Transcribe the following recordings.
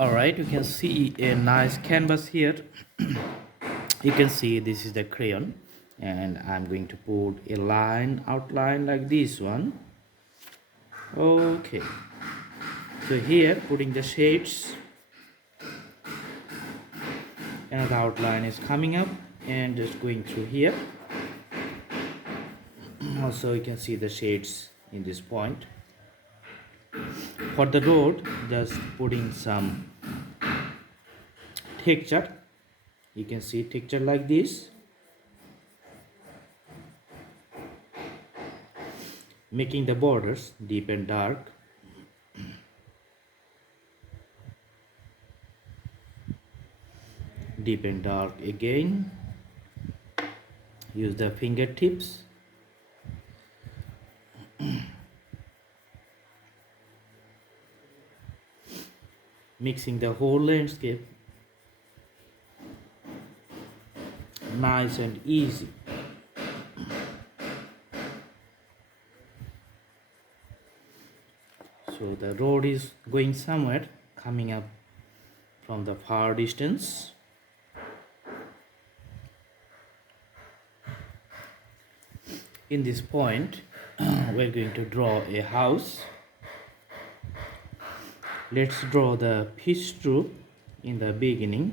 Alright, you can see a nice canvas here. You can see this is the crayon, and I'm going to put a line outline like this one. Okay, so here putting the shades, another outline is coming up and just going through here. Also you can see the shades in this point. For the road, just putting some texture. You can see texture like this, making the borders deep and dark. Deep and dark again. Use the fingertips. Mixing the whole landscape. Nice and easy. So the road is going somewhere, coming up from the far distance. In this point, we're going to draw a house. Let's draw the pitch roof in the beginning.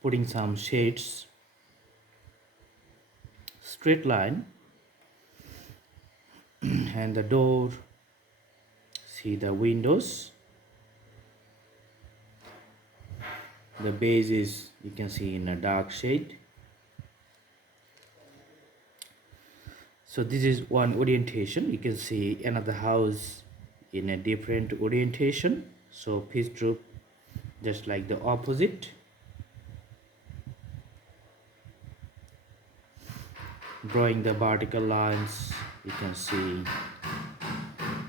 Putting some shades, straight line, and the door. See the windows. The base is, you can see, in a dark shade. So this is one orientation. You can see another house in a different orientation. So pitch roof just like the opposite. Drawing the vertical lines, you can see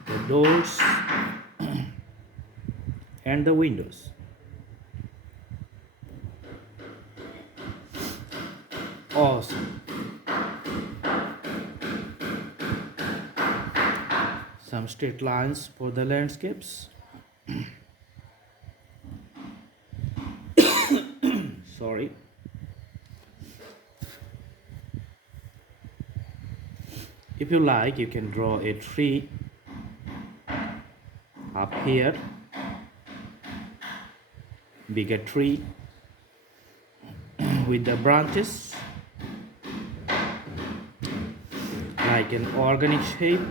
the doors and the windows. Awesome. Some straight lines for the landscapes. Sorry. If you like, you can draw a tree up here, bigger tree with the branches like an organic shape.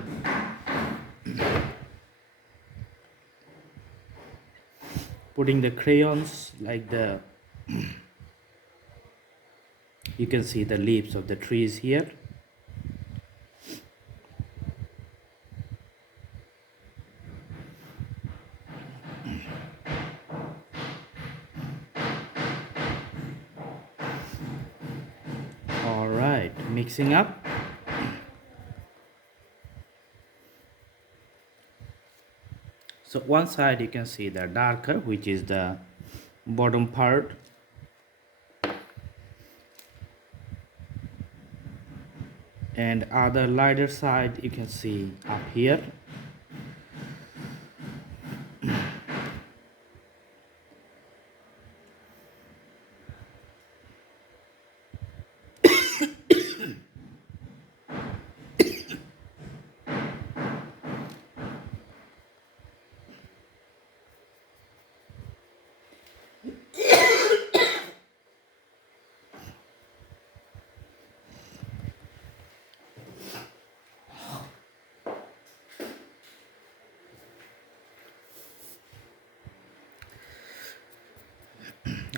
Putting the crayons like the you can see the leaves of the trees here. All right, mixing up. So one side you can see the darker, which is the bottom part, and other lighter side you can see up here.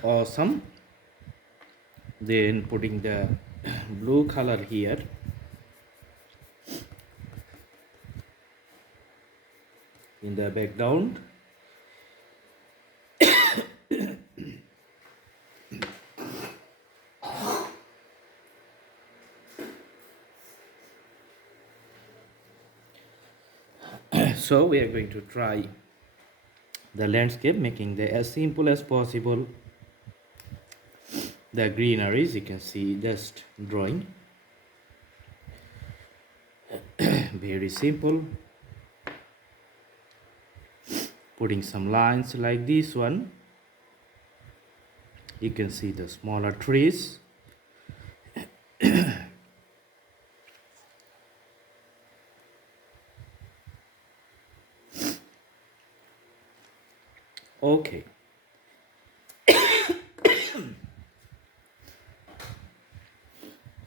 Awesome. Then putting the blue color here. In the background. So we are going to try the landscape, making the as simple as possible. The greeneries you can see, just drawing. Very simple. Putting some lines like this one. You can see the smaller trees. Okay.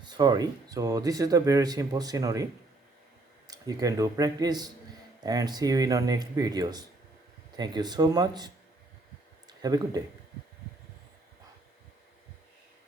Sorry. So this is the very simple scenery. You can do practice and see you in our next videos. Thank you so much. Have a good day.